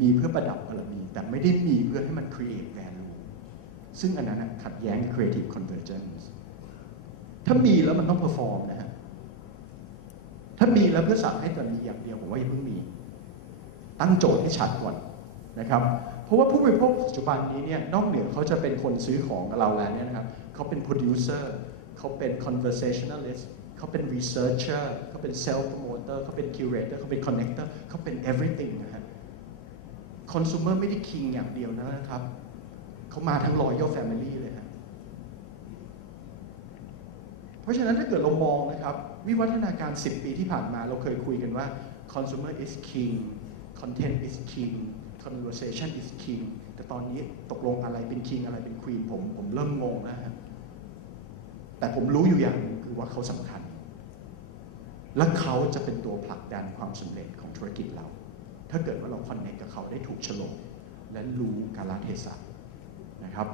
มีเพื่อประดับบารมี แต่ไม่ได้มีเพื่อให้มัน create value ซึ่งอันนั้นขัดแย้ง creative convergence ถ้ามีแล้วมันต้อง perform นะฮะ ถ้ามีแล้วเพื่อสั่งให้ตัวมีอย่างเดียวผมว่าอย่าเพิ่งมี ตั้งโจทย์ให้ชัดก่อนนะครับ เพราะว่าผู้บริโภคปัจจุบันนี้เนี่ยนอกเหนือเขาจะเป็นคนซื้อของกับเราแล้วเนี่ยนะครับเขาเป็น producer เขาเป็น conversationalist เขาเป็น researcher เขาเป็น self promoter เขาเป็น curator เขาเป็น connector เขาเป็น everything นะฮะ consumer ไม่ได้ king อย่างเดียวนะครับ เขามาทั้ง royal family เลยฮะเพราะฉะนั้นถ้าเกิดเรามองนะครับ วิวัฒนาการ 10 ปีที่ผ่านมาเราเคยคุยกันว่า consumer is king content is king conversation is king แต่ตอนนี้ตกลงอะไรเป็น king อะไรเป็น queen ผมผมเริ่มงงแล้วฮะแต่ผมรู้อยู่อย่างหนึงคือว่าเขาสำคัญ และเขาจะเป็นตัวผลักดันความสำเร็จของธุรกิจเรา ถ้าเกิดว่าเราคอนเนคกับเขาได้ถูกฉลกและรู้กาลเทศะนะครับ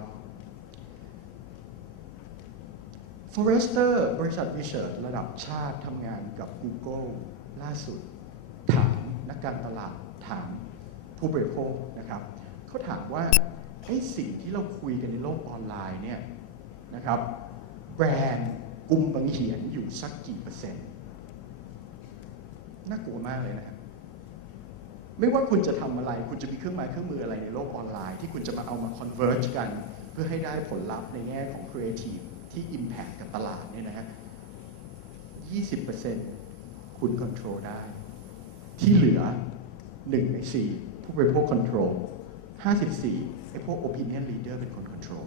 Forrester บริษัทวิจัยระดับชาติทำงานกับ Google ล่าสุด ถามนักการตลาดถามผู้บริโภคนะครับเขาถามว่าไอ้สิ่งที่เราคุยกันในโลกออนไลน์เนี่ยนะครับแบรนด์กลุ่มบางเขียนอยู่สักกี่เปอร์เซ็นต์ น่ากลัวมากเลยนะครับ ไม่ว่าคุณจะทำอะไร คุณจะมีเครื่องหมายเครื่องมืออะไรในโลกออนไลน์ที่คุณจะมาเอามา converge กัน เพื่อให้ได้ผลลัพธ์ในแง่ของ creative ที่ impact กับตลาดเนี่ยนะฮะ20%คุณ control ได้ ที่เหลือ 1 ใน 4 ผู้บริโภค control 54ไอ้พวก opinion leader เป็นคน control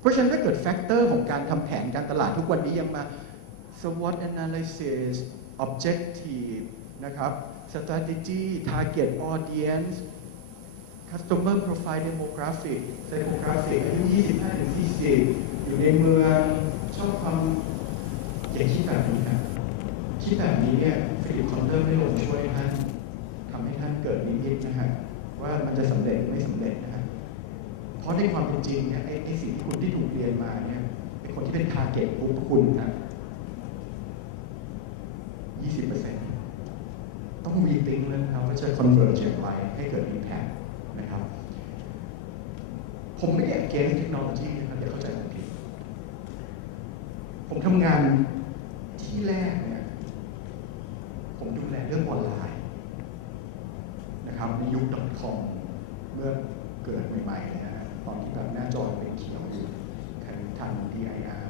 เพราะฉะนั้นถ้าเกิดแฟกเตอร์ของการทำแผนการตลาดทุกวันนี้ยังมา SWOT analysis objective นะครับ strategy target audience customer profile demographic demographic อายุ 25 ถึง 40 อยู่ในเมืองชอบความอย่าคิดแบบนี้นะคิดแบบนี้เนี่ยฟิลิปคอนเตอร์ไม่ลงช่วยท่านทำให้ท่านเกิดนิมิตนะฮะว่ามันจะสำเร็จไม่สำเร็จนะฮะเพราะในความเป็นจริงเนี่ยไอ้ไอ้สิ่งที่คุณที่ถูกเรียนมาเนี่ยเป็นคนที่เป็นทาร์เก็ตกลุ่มคุณนะ20% ติ้งแล้วนะครับว่าจะคอนเวิร์จอย่างไรให้เกิด impact นะครับ ผมไม่ได้เกมเทคโนโลยีนะครับอย่าเข้าใจผมผิดผมทำงานที่แรกเนี่ยผมดูแลเรื่องออนไลน์นะครับในยุค .com เมื่อเกิดใหม่ๆเลยนะฮะตอนที่แบบหน้าจอเป็นเขียวอยู่ใครทัน DIR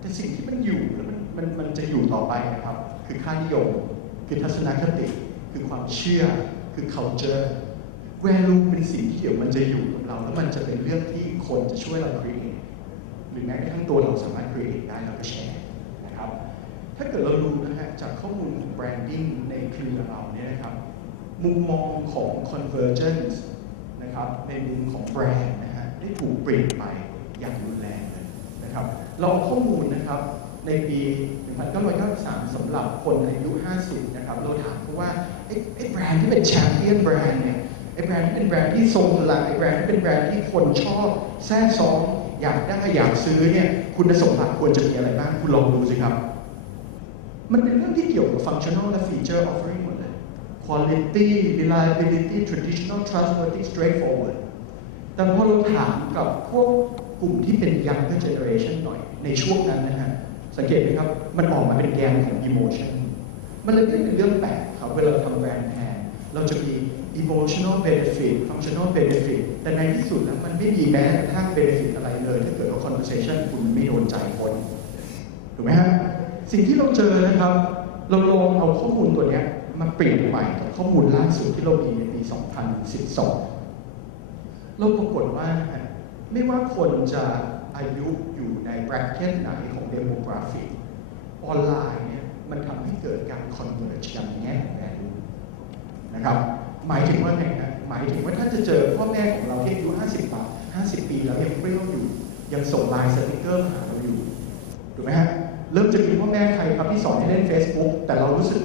แต่สิ่งที่มันอยู่แล้วมันมันมันจะอยู่ต่อไปนะครับ คือค่านิยม คือทัศนคติ คือความเชื่อ คือ culture value เป็นสิ่งที่เดี๋ยวมันจะอยู่กับเรา แล้วมันจะเป็นเรื่องที่คนจะช่วยเรา create หรือแม้กระทั่งตัวเราสามารถ create ได้แล้วก็แชร์นะครับ ถ้าเกิดเราดูนะฮะจากข้อมูลของ branding ในเครือเราเนี่ยนะครับมุมมองของ convergence นะครับในมุมของแบรนด์นะฮะได้ถูกเปลี่ยนไปอย่างรุนแรงเลยนะครับเราเอาข้อมูลนะครับ ในปี1993สำหรับคนอายุ 50 นะครับ เราถามเขาว่าไอ้แบรนด์ที่เป็นแชมเปี้ยนแบรนด์เนี่ยไอ้แบรนด์ที่เป็นแบรนด์ที่ทรงพลังไอ้แบรนด์ที่เป็นแบรนด์ที่คนชอบแท้ซ้องอยากได้อยากซื้อเนี่ยคุณสมบัติควรจะมีอะไรบ้าง คุณลองดูสิครับ มันเป็นเรื่องที่เกี่ยวกับ functional และ feature offering หมดเลย quality reliability traditional trustworthy straightforward แต่พอเราถามกับพวกกลุ่มที่เป็น younger generation หน่อยในช่วงนั้นนะฮะ สังเกตไหมครับ มันออกมาเป็นแกนของ emotion มันเลยเป็นเรื่องแปลกครับเวลาเราทำแบรนด์แพงเราจะมี emotional benefit functional benefit แต่ในที่สุดแล้วมันไม่มีแม้กระทั่ง benefit อะไรเลย ถ้าเกิดว่า conversation คุณไม่โดนใจคนถูกไหมฮะสิ่งที่เราเจอนะครับ เราลองเอาข้อมูลตัวเนี้ยมาเปลี่ยนใหม่กับข้อมูลล่าสุดที่เรามีในปี 2012 เราปรากฏว่าไม่ว่าคนจะ อายุอยู่ในแบร c เ e ตไหนของเดโมกราฟิกออนไลน์เนี่ยมันทำให้เกิดการคอนเวิร์จกันในแง่ของแวลูนะครับหมายถึงว่าไงนะหมายถึงว่าถ้าจะเจอพ่อแม่ของเราที่อายุ50ปี50 ปีแล้วยังเปรี้ยวอยู่ ยังส่งไลน์สติกเกอร์หาเราอยู่ถูกไหมฮะเริ่มจะมีพ่อแม่ใครครับที่สอนให้เล่น Facebook แต่เรารู้สึก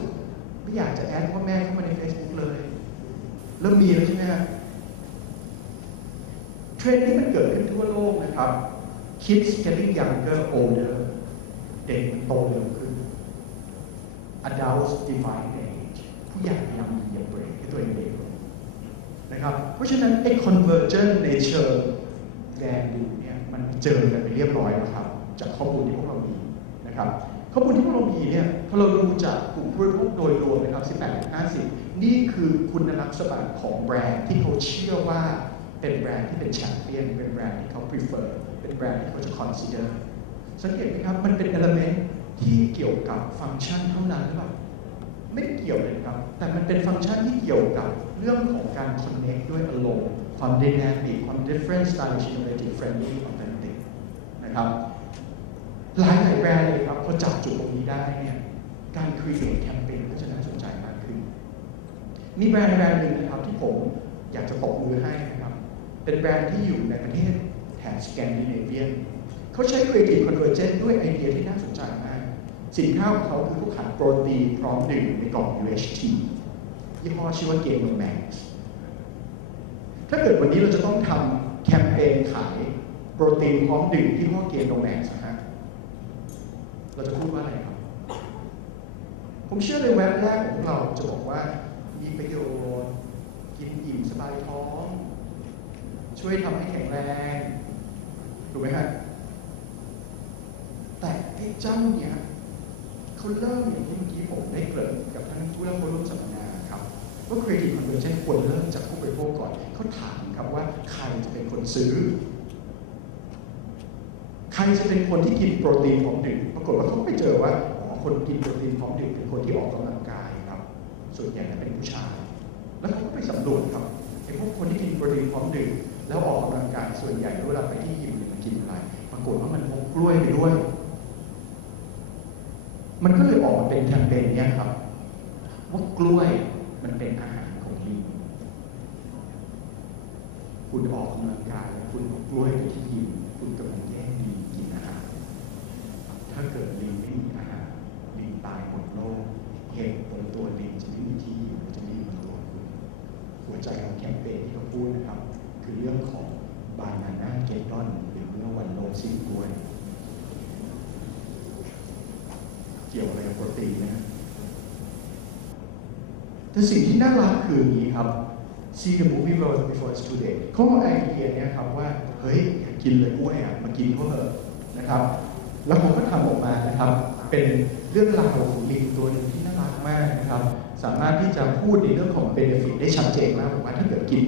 ไม่อยากจะแอดพ่อแม่เข้ามาใน Facebook เลย เริ่มมีแล้วใช่ไหมฮะเทรนด์นี้มันเกิดขึ้นทั่วโลกนะครับ kids getting younger older เด็กโตเร็วขึ้น adults divide age ผู้ใหญ่พยายามเหยียบเบรกให้ตัวเองเบรกลงนะครับ เพราะฉะนั้นไอ้ convergent nature แรงดูเนี่ยมันเจอกันไปเรียบร้อยแล้วครับ จากข้อมูลที่พวกเรามีนะครับ ข้อมูลที่พวกเรามีเนี่ยพอเราดูจากกลุ่มผู้บริโภคโดยรวมนะครับ 18-50 นี่คือคุณลักษณะของแบรนด์ที่เขาเชื่อว่าเป็นแบรนด์ที่เป็นแชมเปี้ยนเป็นแบรนด์ที่เขา prefer เป็นแบรนด์ที่เขาจะ consider สังเกตไหมครับ มันเป็น element ที่เกี่ยวกับฟังก์ชันเท่านั้นหรือเปล่าไม่เกี่ยวเลยครับ แต่มันเป็นฟังก์ชันที่เกี่ยวกับเรื่องของการ connect ด้วยอารมณ์ความ dynamic ความ different stylish innovative friendly authentic นะครับหลายหลายแบรนด์เลยครับพอจับจุดตรงนี้ได้เนี่ยการ create แคมเปญก็จะน่าสนใจมากขึ้น มีแบรนด์แบรนด์หนึ่งนะครับที่ผมอยากจะตบมือให้นะครับ เป็นแบรนด์ที่อยู่ในประเทศ แถบสแกนดิเนเวียนเขาใช้ Creative Convergence ด้วยไอเดียที่น่าสนใจมาก สินค้าของเขาคือเขาขายโปรตีนพร้อมดื่มในกล่อง UHT ยี่ห้อชื่อว่า Game Max ถ้าเกิดวันนี้เราจะต้องทำแคมเปญขายโปรตีนพร้อมดื่มที่ห้อ Game Max นะฮะเราจะพูดว่าอะไรครับ ผมเชื่อเลยแว็บแรกของเราจะบอกว่ามีประโยชน์ กินอิ่มสบายท้อง ช่วยทำให้แข็งแรง ถูกไหมฮะแต่ไอ้เจ้าเนี่ยเขาเริ่มอย่างที่เมื่อกี้ผมได้เกริ่นกับท่านผู้รับร่วมสัมมนาครับว่า creative conversion ควรเริ่มจากผู้บริโภคก่อนเขาถามครับว่าใครจะเป็นคนซื้อ ใครจะเป็นคนที่กินโปรตีนพร้อมดื่มปรากฏว่าเขาไปเจอว่าอ๋อคนกินโปรตีนพร้อมดื่มเป็นคนที่ออกกำลังกายครับ ส่วนใหญ่จะเป็นผู้ชาย แล้วเขาก็ไปสำรวจครับไอ้พวกคนที่กินโปรตีนพร้อมดื่มแล้วออกกำลังกายส่วนใหญ่เวลาไปที่ยิม กินอะไร ปรากฏว่ามันพกกล้วยไปด้วย มันก็เลยออกมาเป็นแคมเปญเนี้ยครับ ว่ากล้วยมันเป็นอาหารของลิงคุณออกกำลังกายแล้วคุณเอากล้วยไปที่ยิมคุณกำลังแย่งลิงกินอาหาร ถ้าเกิดลิงไม่มีอาหารลิงตายหมดโลกเห็ดบนตัวลิงจะไม่มีที่อยู่จะไม่มีบนตัวคุณหัวใจของแคมเปญที่เขาพูดนะครับ คือเรื่องของบานาน่าเกตอนหรือเมื่อวันโลกสิ้นกล้วย เกี่ยวอะไรกับโปรตีนนะแต่สิ่งที่น่ารักคืออย่างนี้ครับ see the movie world before it's too late เขาเอาไอเดียเนี้ยครับว่า เฮ้ยอยากกินเลยกล้วยอะมากินเขาเถอะนะครับ แล้วผมก็ทำออกมานะครับ เป็นเรื่องราวของลิงตัวหนึ่งที่น่ารักมากนะครับ สามารถที่จะพูดในเรื่องของ benefit ได้ชัดเจนมากผมว่าถ้าเกิดกิน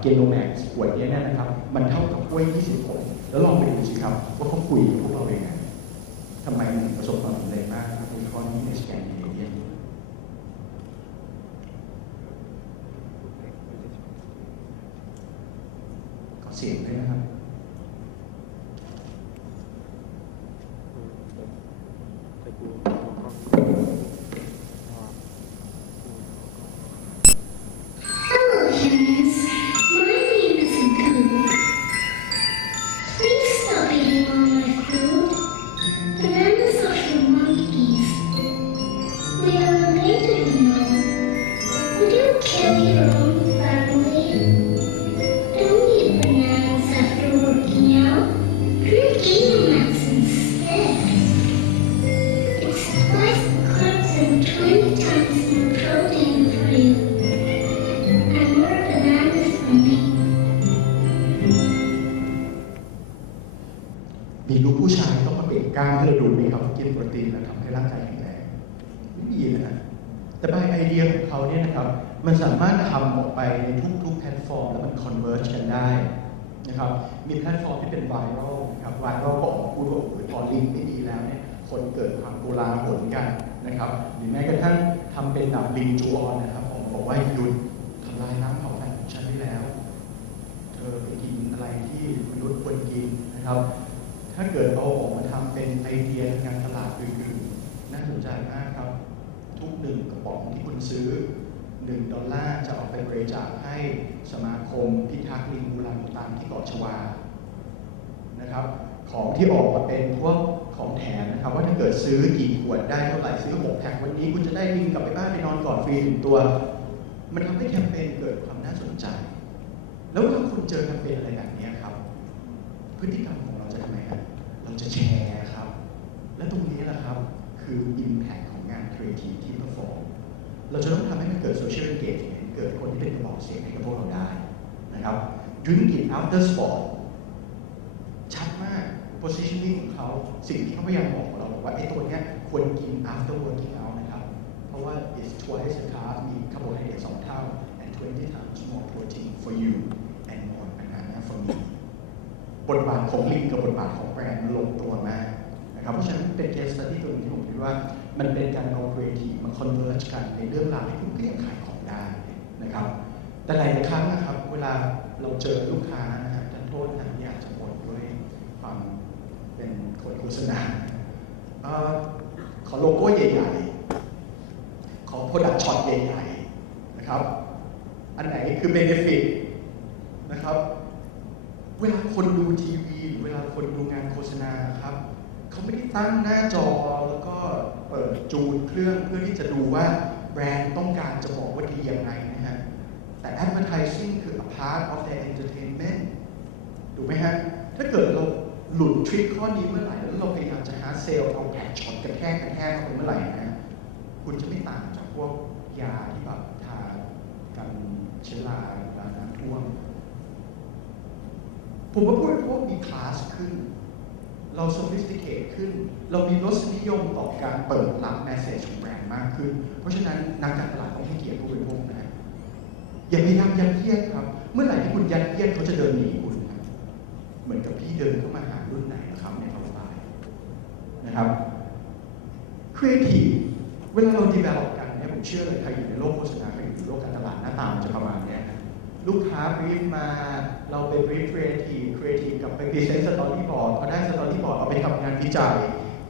เกนโนแม็กซ์ขวดนี้เนยนะครับ มันเท่ากับกล้วย20ผลแล้วลองไปดูสิครับ ว่าเขาคุยกับพวกเรายังไง ทำไมถึงประสบความสำเร็จมากครับในข้อนี้ในสแกนดิเนเวียนขอเสียงด้วยนะครับไปกู แต่บายไอเดียของเขาเนี่ยนะครับมันสามารถทำออกไปในทุกๆแพลตฟอร์ม แล้วมันคอนเวอร์ชกันได้นะครับมีแพลตฟอร์มที่เป็นไวรัลนะครับไวรัลก็ออกมาพูดว่าพอลิงก์ไม่ดีแล้วเนี่ยคนเกิดความโกลาหลกันนะครับหรือแม้กระทั่งทำเป็นแบบลิงจูออนนะครับผมบอกว่าหยุดทำลายน้ำเผาพันธุ์ของฉันได้แล้วเธอไปกินอะไรที่มนุษย์ควรกินนะครับ ถ้าเกิดเอาออกมาทำเป็นไอเดียทางการตลาดอื่นๆน่าสนใจมากครับ ทุกหนึ่งกระป๋องที่คุณซื้อหนึ่งดอลลาร์จะเอาไปบริจาคให้สมาคมพิทักษ์ลิงบูรังอุตังที่เกาะชวานะครับ ของที่ออกมาเป็นพวกของแถมนะครับ ว่าถ้าเกิดซื้อกี่ขวดได้เท่าไหร่ซื้อหกแพ็ควันนี้คุณจะได้ลิงกลับไปบ้านไปนอนก่อนฟรีหนึ่งตัว มันทำให้แคมเปญเกิดความน่าสนใจ แล้วถ้าคุณเจอแคมเปญอะไรแบบนี้ครับ พฤติกรรมของเราจะทำไงครับเราจะแชร์ครับ และตรงนี้แหละครับคือ Impact ของงาน Creative ที่ perform เราจะต้องทำให้มันเกิด social engagement เกิดคนที่เป็นกระบอกเสียงให้กับพวกเราได้นะครับ drink it after sport ชัดมาก positioning ของเขาสิ่งที่เขาพยายามบอกเราบอกว่าไอ้ตัวเนี้ยควรกิน after working out นะครับ เพราะว่า it's twice the carb มีคาร์โบไฮเดรตสองเท่า and 20 times more protein for you and more banana for me บทบาทของลิงกับบทบาทของแบรนด์มันลงตัวมากนะครับเพราะฉะนั้นเป็น case study ตัวนึงที่ผมคิดว่า มันเป็นการเอา creative มา converge กันในเรื่องราวที่คุณก็ยังขายของได้นะครับ แต่หลายครั้งนะครับ เวลาเราเจอลูกค้านะครับท่านโทษนะอยากจะบ่นด้วยความเป็นคนโฆษณาเขอโลโก้ใหญ่ๆ ขอ product shot ใหญ่ๆนะครับ อันไหนคือ benefit นะครับ เวลาคนดูทีวีหรือเวลาคนดูงานโฆษณาครับ เขาไม่ได้ตั้งหน้าจอแล้วก็ เปิดจูนเครื่องเพื่อที่จะดูว่าแบรนด์ต้องการจะบอกว่าดียังไงนะฮะ แต่ advertising คือ a part of their entertainment ถูกไหมฮะ ถ้าเกิดเราหลุดทริคข้อนี้เมื่อไหร่ แล้วเราพยายามจะหาเซลล์เอาแผงช็อตกระแทกกระแทกเข้าไปเมื่อไหร่นะคุณจะไม่ต่างจากพวกยาที่แบบทากันเชื้อราเวลาน้ำท่วมผมว่าผู้บริโภคมีคลาสขึ้น เรา sophisticate ขึ้น เรามีรสนิยมต่อการเปิดรับ message ของแบรนด์มากขึ้น เพราะฉะนั้นนักการตลาดต้องให้เกียรติผู้บริโภคนะอย่าพยายามยัดเยียดครับ เมื่อไหร่ที่คุณยัดเยียดเขาจะเดินหนีคุณครับเหมือนกับพี่เดินเข้ามาหารุ่นไหนนะครับในออนไลน์นะครับครีเอทีฟเวลาเรา develop กันเนี่ยผมเชื่อเลยใครอยู่ในโลกโฆษณาใครอยู่ในโลกการตลาดหน้าตามันจะประมาณเนี้ยลูกค้าบรีฟมาเราไปบรีฟครีเอทีฟครีเอทีฟกับไปพรีเซนต์สตอรี่บอร์ดพอได้สตอรี่บอร์ดเอาไปทำงานวิจัย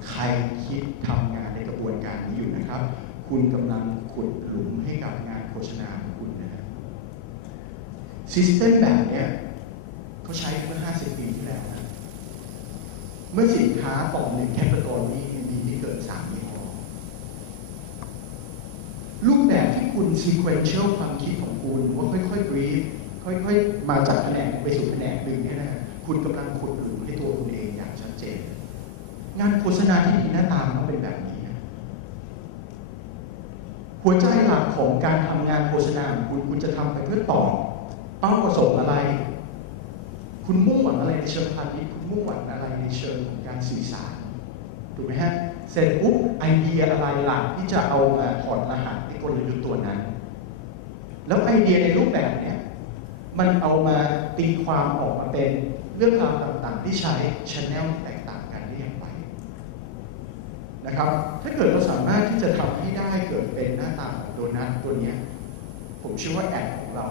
ใครคิดทำงานในกระบวนการนี้อยู่นะครับ คุณกำลังขุดหลุมให้กับงานโฆษณาของคุณนะฮะซิสเต็มแบบเนี้ยเขาใช้เมื่อ 50 ปีที่แล้วนะเมื่อสินค้าต่อหนึ่งแคตตากรีมีไม่เกิน3ยี่ห้อรูปแบบที่คุณ sequential ความคิดของคุณว่าค่อยๆ brief ค่อยๆ มาจากแผนกไปสู่แผนกหนึ่งเนี่ยนะคุณกำลังขุดหลุมให้ตัวคุณเองอย่างชัดเจน งานโฆษณาที่ดีหน้าตามต้องเป็นแบบนี้ หัวใจหลักของการทำงานโฆษณาคุณคุณจะทำไปเพื่อตอบเป้าประสงค์อะไร คุณมุ่งหวังอะไรในเชิงพาณิชย์คุณมุ่งหวังอะไรในเชิงของการสื่อสารถูกไหมฮะเสร็จปุ๊บไอเดียอะไรหลักที่จะเอามาถอดรหัสในกลยุทธ์ตัวนั้น แล้วไอเดียในรูปแบบเนี้ยมันเอามาตีความออกมาเป็นเรื่องราวต่างๆ ที่ใช้ชแนลแตกต่างกันได้อย่างไร นะครับ ถ้าเกิดเราสามารถที่จะทำให้ได้เกิดเป็นหน้าตาของโดนัทตัวนี้ ผมเชื่อว่าแอดของเรา